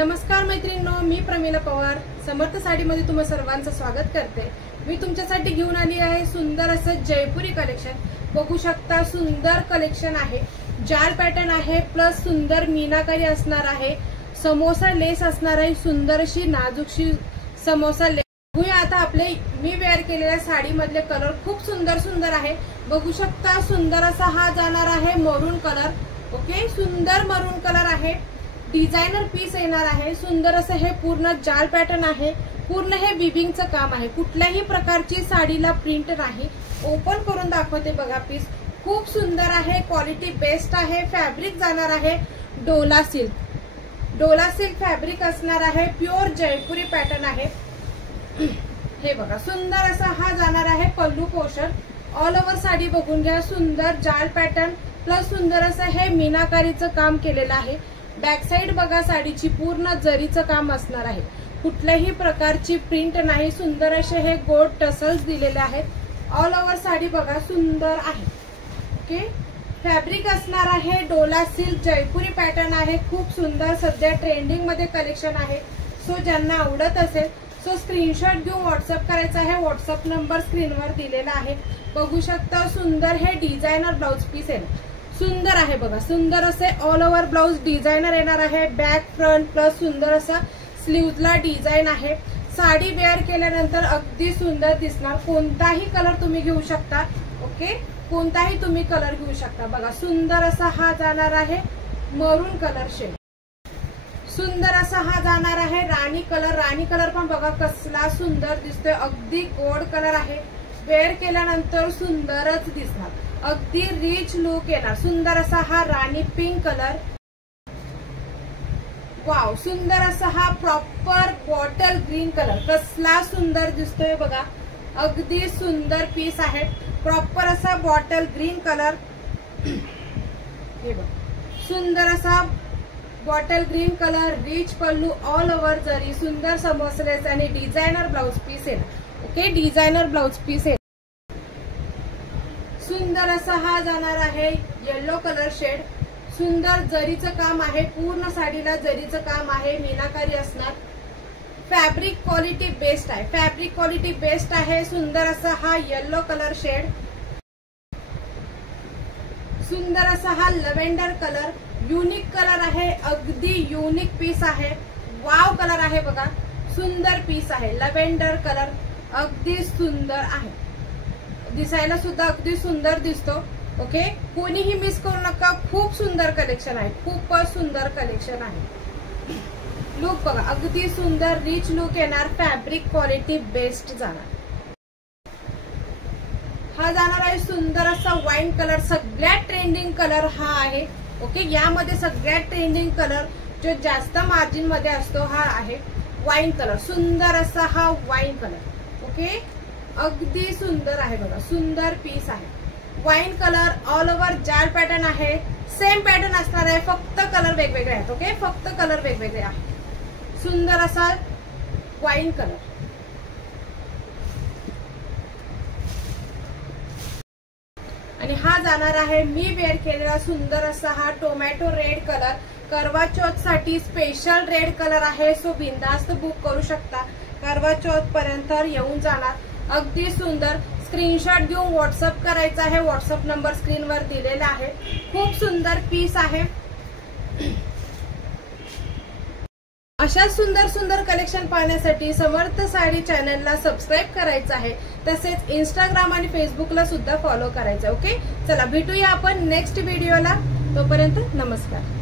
नमस्कार मैत्रिणींनो, मी प्रमिला पवार समर्थ साडीमध्ये तुम्हा सर्वांचं स्वागत करते। मी तुमच्यासाठी घेऊन आली आहे सुंदर असं जयपुरी कलेक्शन। बघू शकता सुंदर कलेक्शन आहे, जाल पॅटर्न आहे प्लस सुंदर मीनाकारी असणार आहे, समोसा लेस असणार आहे, सुंदर अशी नाजूकशी समोसा लेस। बघूया आता आपले मी वेअर केलेल्या साडी मधले कलर खूप सुंदर सुंदर आहे। बघू शकता सुंदर असा हा जाणार आहे मरून कलर। ओके, सुंदर मरून कलर आहे, डिझायनर पीस येणार आहे। सुंदर असं हे पूर्ण जाल पॅटर्न आहे, पूर्ण हे विविंगचं काम आहे, कुठल्याही प्रकारची साडीला प्रिंट नाही। ओपन करून दाखवते बघा, पीस खूप सुंदर आहे, क्वालिटी बेस्ट आहे। फॅब्रिक जाणार आहे Dola silk, Dola silk fabric असणार आहे, प्युअर जयपुरी पॅटर्न आहे। हे बघा सुंदर असा हा जाणार आहे पल्लू पोर्शन। ऑल ओव्हर साडी बघून घ्या, सुंदर जाल पॅटर्न प्लस सुंदर असं हे मीनाकारीचं काम केलेलं आहे। बॅक साइड बघा, साडीची पूर्ण जरीचं काम असणार आहे, कुठल्याही प्रकारची प्रिंट नाही। सुंदर असे हे गोल्ड टसल्स दिलेले आहेत। ऑल ओव्हर साडी बघा सुंदर आहे। ओके, फॅब्रिक असणार आहे डोला सिल्क, जयपुरी पॅटर्न आहे, खूप सुंदर सध्या ट्रेंडिंग मध्ये कलेक्शन आहे। सो ज्यांना आवडत असेल सो स्क्रीनशॉट घेऊन व्हॉट्सअप करायचा आहे। व्हॉट्सअप नंबर स्क्रीनवर दिलेला आहे। बघू शकता सुंदर हे डिझायनर ब्लाउज पीस आहे, सुंदर आहे बघा। सुंदर असे ऑल ओव्हर ब्लाउज डिझायनर येणार आहे, बॅक फ्रंट प्लस सुंदर असा स्लीव्हला डिझाइन आहे। साडी वेअर केल्यानंतर अगदी सुंदर दिसणार, कोणताही कलर तुम्ही घेऊ शकता। ओके, कोणताही तुम्ही कलर घेऊ शकता। बघा सुंदर असा हा जाणार आहे मरून कलर शेड, सुंदर असा हा जाणार आहे राणी कलर। राणी कलर पण बघा कसला सुंदर दिसतोय, अगदी गोल्ड कलर आहे, वेअर केल्यानंतर सुंदरच दिसणार, अगदी रिच लुक येणार। सुंदर असा हा राणी पिंक कलर, वाव, सुंदर असा हा प्रॉपर बॉटल ग्रीन कलर, कसला सुंदर दिसतोय बघा, अगदी सुंदर पीस आहे, प्रॉपर असा बॉटल ग्रीन कलर। हे बघा सुंदर असा बॉटल ग्रीन कलर, रिच पल्लू, ऑल ओव्हर जरी, सुंदर समोसलेस आणि डिझायनर ब्लाउज पीस आहे। ओके, डिझायनर ब्लाउज पीस आहे। सुंदर असा हा जाणार आहे येलो कलर शेड, सुंदर जरीचं काम आहे, पूर्ण साडीला जरीचं काम आहे, मीनाकारी असणार। फॅब्रिक क्वालिटी बेस्ट आहे, फॅब्रिक क्वालिटी बेस्ट आहे। सुंदर असा हा येलो कलर शेड, सुंदर असा हा लव्हेंडर कलर, युनिक कलर आहे, अगदी युनिक पीस आहे, वाव कलर आहे बघा, सुंदर पीस आहे। लव्हेंडर कलर अगदी सुंदर आहे, दिसायला सुद्धा अगदी सुंदर दिसतो। ओके, कोणीही मिस करू नका, खूप सुंदर कलेक्शन आहे, खूपच सुंदर कलेक्शन आहे। लुक बघा अगदी सुंदर रिच लुक येणार, फॅब्रिक क्वालिटी बेस्ट जाणार। हा जाणार आहे सुंदर असा वाईन कलर, सगळ्यात ट्रेंडिंग कलर हा आहे। ओके, यामध्ये सगळ्यात ट्रेंडिंग कलर जो जास्त मार्जिन मध्ये असतो हा आहे वाईन कलर, सुंदर असा हा वाईन कलर। ओके, अगदी सुंदर आहे बघा, सुंदर पीस आहे। वाईन कलर, ऑल ओव्हर जाल पॅटर्न आहे, सेम पॅटर्न असणार आहे, फक्त कलर वेगवेगळे आहेत। ओके, फक्त कलर वेगवेगळे आहेत। सुंदर असा वाईन कलर, आणि हा जाणार आहे मी वेअर केलेला सुंदर असा हा टोमॅटो रेड कलर, करवा चौथ साठी स्पेशल रेड कलर आहे। सो बिंदास्त बुक करू शकता, करवा चौथ पर्यंत येऊन जाणार, अगदी सुंदर। स्क्रीनशॉट घेऊन व्हॉट्सअप करायचा आहे, व्हॉट्सअप नंबर स्क्रीनवर दिलेला आहे। खूप सुंदर पीस आहे। अशा सुंदर सुंदर कलेक्शन पाहण्यासाठी समर्थ साडी चॅनलला सबस्क्राईब करायचं आहे, तसेच इंस्टाग्राम आणि फेसबुकला सुद्धा फॉलो करायचं। ओके, चला भेटूया आपण नेक्स्ट व्हिडिओला, तोपर्यंत नमस्कार।